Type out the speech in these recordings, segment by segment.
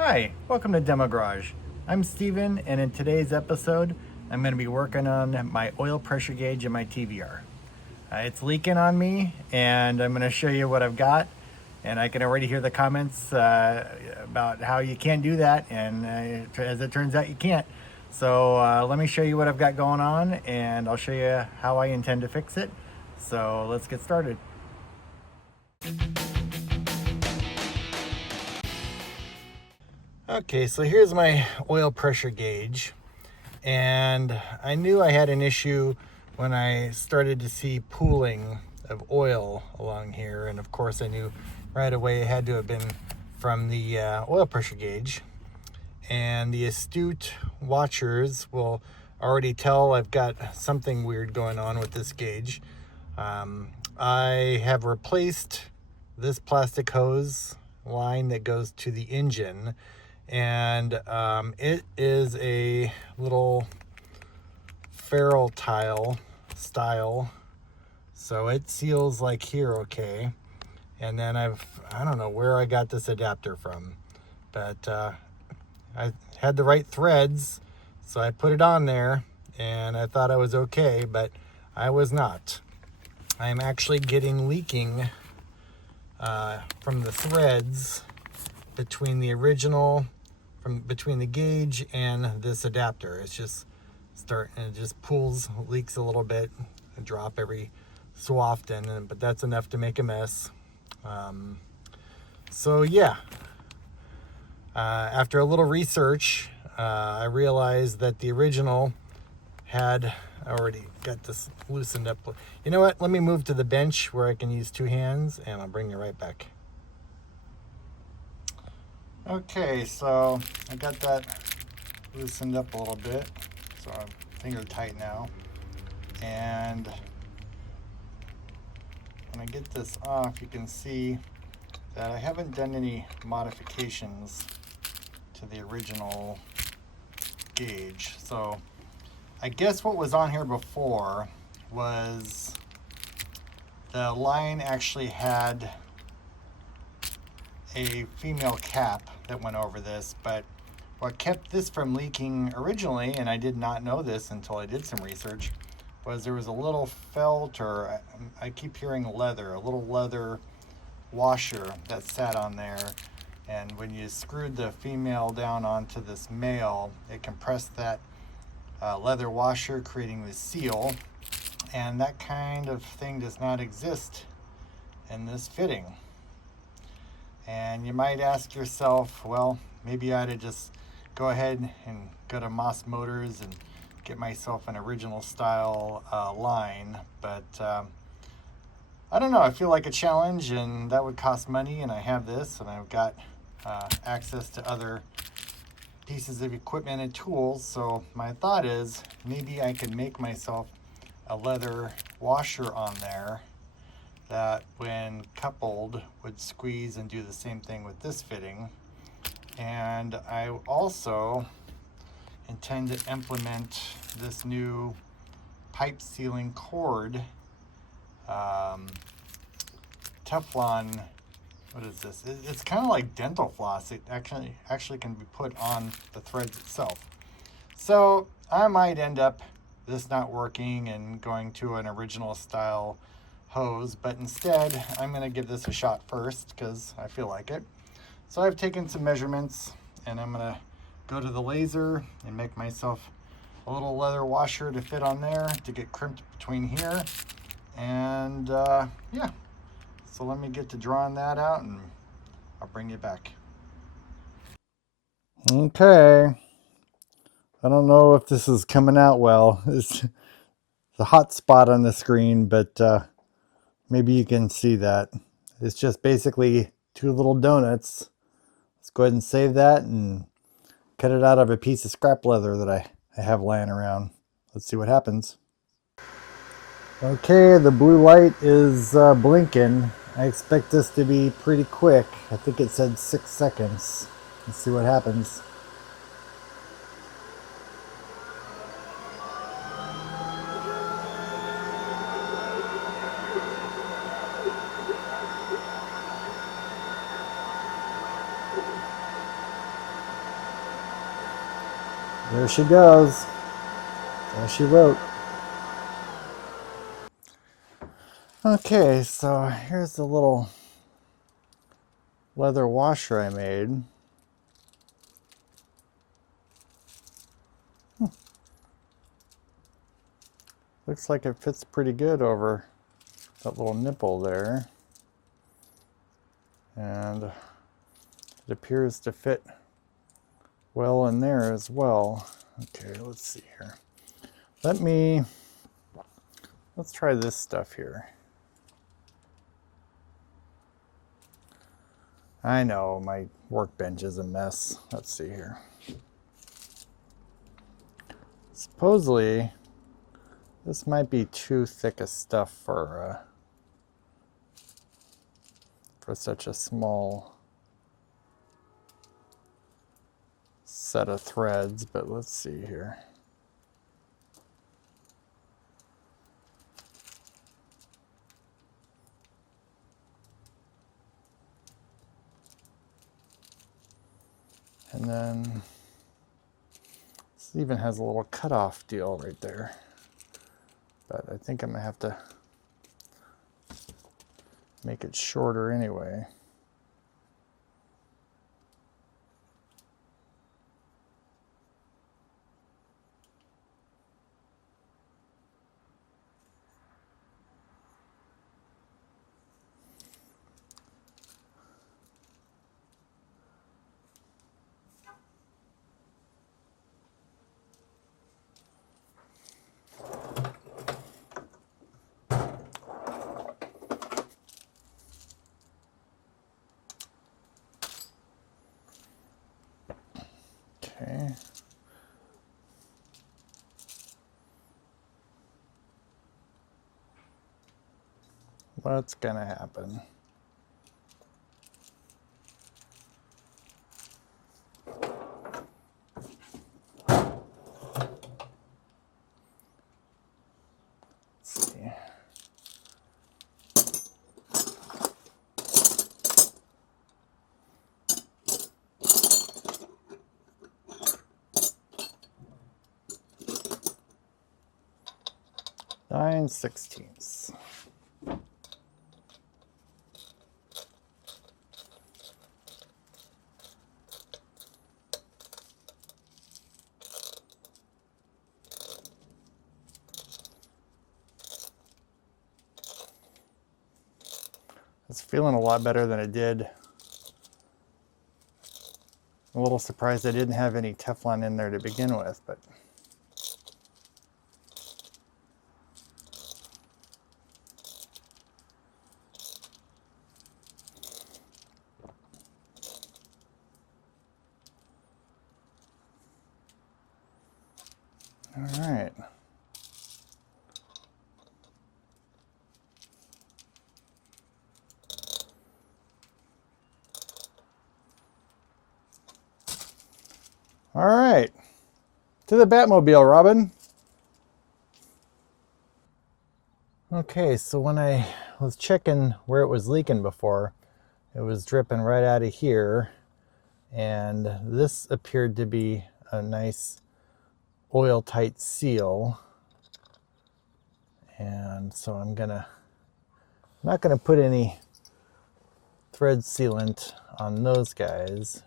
Hi, welcome to Demo Garage. I'm Steven, and in today's episode, I'm going to be working on my oil pressure gauge in my TVR. It's leaking on me, and I'm going to show you what I've got. And I can already hear the comments about how you can't do that, and as it turns out, you can't. So let me show you what I've got going on, and I'll show you how I intend to fix it. So let's get started. Okay, so here's my oil pressure gauge, and I knew I had an issue when I started to see pooling of oil along here, and of course I knew right away it had to have been from the oil pressure gauge. And the astute watchers will already tell I've got something weird going on with this gauge. I have replaced this plastic hose line that goes to the engine, and it is a little ferrule tile style, so it seals like here okay. And then I don't know where I got this adapter from, but I had the right threads, so I put it on there and I thought I was okay, but I was not. I am actually getting leaking from the threads between the original, between the gauge and this adapter. It's just it just pulls, leaks a little bit, and drop every so often, but that's enough to make a mess. So yeah, after a little research, I realized that the original had already got this loosened up. You know what? Let me move to the bench where I can use two hands, and I'll bring you right back. Okay, so I got that loosened up a little bit, so I'm finger tight now. And when I get this off, you can see that I haven't done any modifications to the original gauge. So I guess what was on here before was the line actually had a female cap that went over this, but what kept this from leaking originally, and I did not know this until I did some research, was there was a little felt, or I keep hearing leather, a little leather washer that sat on there, and when you screwed the female down onto this male, it compressed that leather washer, creating the seal, and that kind of thing does not exist in this fitting. And you might ask yourself, well, maybe I ought to just go ahead and go to Moss Motors and get myself an original style line, but I don't know, I feel like a challenge, and that would cost money, and I have this, and I've got access to other pieces of equipment and tools. So my thought is maybe I could make myself a leather washer on there that, when coupled, would squeeze and do the same thing with this fitting. And I also intend to implement this new pipe sealing cord, Teflon. What is this? It's kind of like dental floss. It actually can be put on the threads itself. So I might end up this not working and going to an original style hose, but instead I'm going to give this a shot first because I feel like it. So I've taken some measurements, and I'm going to go to the laser and make myself a little leather washer to fit on there to get crimped between here. And yeah, so let me get to drawing that out, and I'll bring you back. Okay, I don't know if this is coming out well. It's a hot spot on the screen, but maybe you can see that. It's just basically two little donuts. Let's go ahead and save that and cut it out of a piece of scrap leather that I have laying around. Let's see what happens. Okay, the blue light is blinking. I expect this to be pretty quick. I think it said 6 seconds. Let's see what happens. There she goes. There she wrote. Okay, so here's the little leather washer I made. Looks like it fits pretty good over that little nipple there. And it appears to fit well in there as well. Okay, let's see here. Let's try this stuff here. I know my workbench is a mess. Let's see here. Supposedly, this might be too thick a stuff for such a small set of threads, but let's see here. And then this even has a little cutoff deal right there. But I think I'm gonna have to make it shorter anyway. Okay. What's gonna happen? Let's see. Nine sixteenths. It's feeling a lot better than it did. I'm a little surprised I didn't have any Teflon in there to begin with, but all right. All right, to the Batmobile, Robin. Okay, so when I was checking where it was leaking before, it was dripping right out of here, and this appeared to be a nice oil tight seal. And so I'm not gonna put any thread sealant on those guys.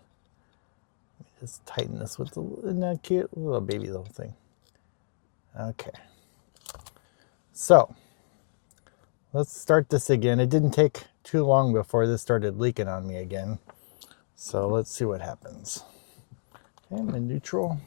Just tighten this with isn't that cute? Little baby little thing. Okay. So let's start this again. It didn't take too long before this started leaking on me again. So let's see what happens. Okay, I'm in neutral.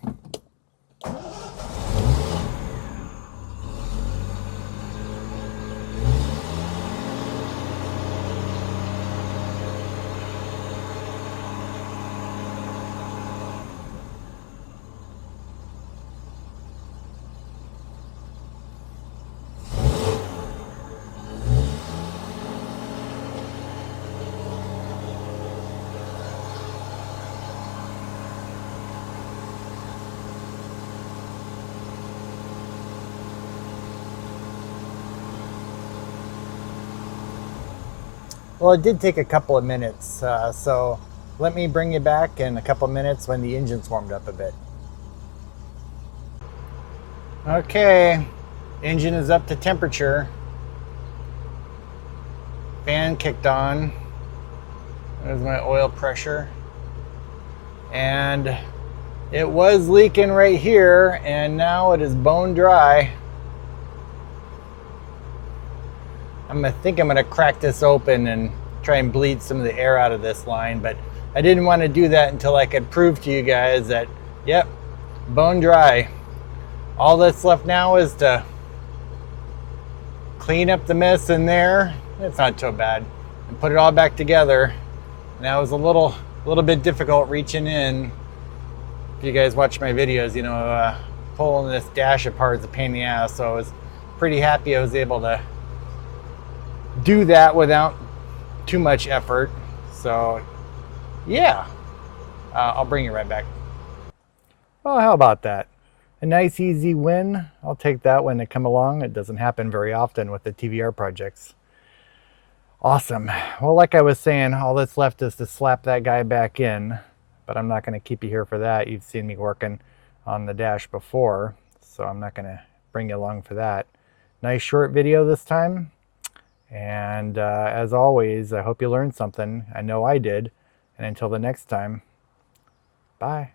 Well, it did take a couple of minutes, so let me bring you back in a couple of minutes when the engine's warmed up a bit. Okay, engine is up to temperature. Fan kicked on. There's my oil pressure. And it was leaking right here, and now it is bone dry. I think I'm gonna crack this open and try and bleed some of the air out of this line, but I didn't want to do that until I could prove to you guys that, yep, bone dry. All that's left now is to clean up the mess in there. It's not so bad. And put it all back together. And that was a little bit difficult reaching in. If you guys watch my videos, you know, pulling this dash apart is a pain in the ass. So I was pretty happy I was able to do that without too much effort. So yeah, I'll bring you right back. Well, how about that? A nice easy win. I'll take that when they come along. It doesn't happen very often with the TVR projects. Awesome. Well, like I was saying, all that's left is to slap that guy back in, but I'm not going to keep you here for that. You've seen me working on the dash before, so I'm not going to bring you along for that. Nice short video this time. And as always, I hope you learned something. I know I did. And until the next time, bye.